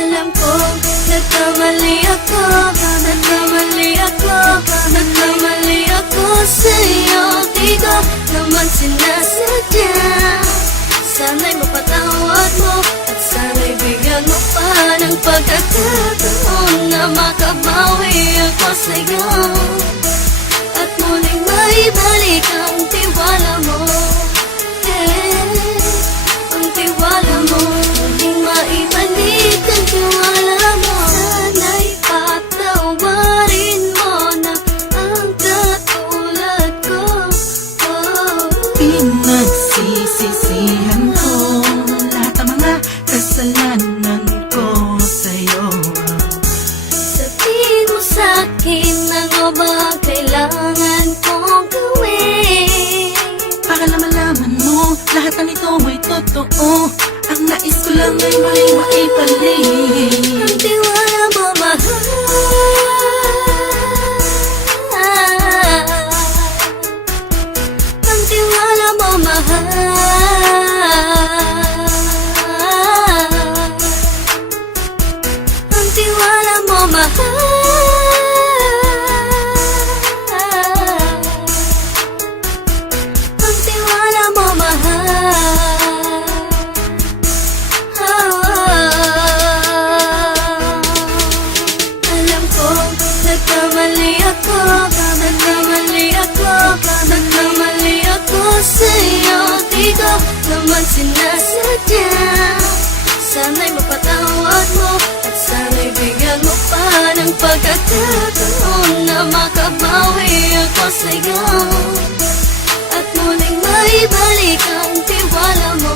Alam ko, nagkamali ako, nagkamali ako, nagkamali ako sa'yo. Di ko naman sinasadya. Sana'y mapatawad mo at sana'y bigyan mo pa ng pagkakataon na makabawi ako sa'yo at muling maibalik ang tiwala mo. Ang tiwala mo, muling maibalik ang tiwala mo. Sana'y patawarin mo na ang katulad ko. Pinagsisisihan ko lahat ng mga kasalanan ko sa'yo. Sabihin mo sa'kin ano ba kailangan kong gawin Para malaman mo lahat ng ito ay totoo. Ang nais ko lang ay muling maibalik ang tiwala mo, mahal. Ang tiwala mo, mahal. Ang tiwala mo, mahal. Ang tiwala mo, mahal. Alam ko, nagkamali ako, nagkamali ako, nagkamali ako sa'yo. Di ko naman sinasadya. Sana'y mapatawad mo at sana'y bigyan mo pa ng pagkakataon na makabawi ako sa'yo at muling maibalik ang tiwala mo.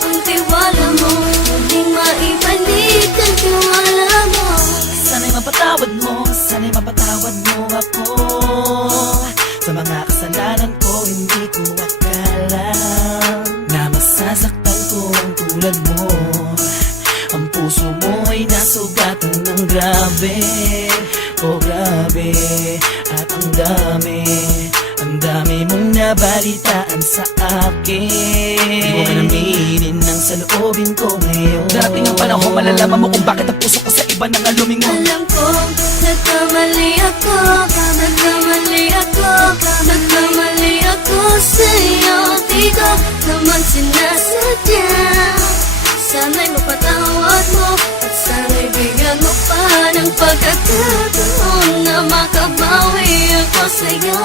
Ang tiwala mo, muling maibalik ang tiwala mo. Sana'y mapatawad mo, sana'y mapatawad mo ako sa mga kasalanan ko. Hindi ko akala na masasaktan ko ang tulad mo. Ang puso mo ay nasugatan ng grabe, oh grabe. At ang dami mong nabalitaan sa akin. Di mo man aminin ang saloobin ko ngayon. Darating ang panahon, malalaman mo kung bakit ang puso ko sa iba nang lumingon. Alam ko, nagkamali ako, nagkamali ako, nagkamali ako sa'yo. Di ko naman sinasadya. Sana'y mapatawad mo at sana'y bigyan mo pa ng pagkakataon na makabawi ako sa'yo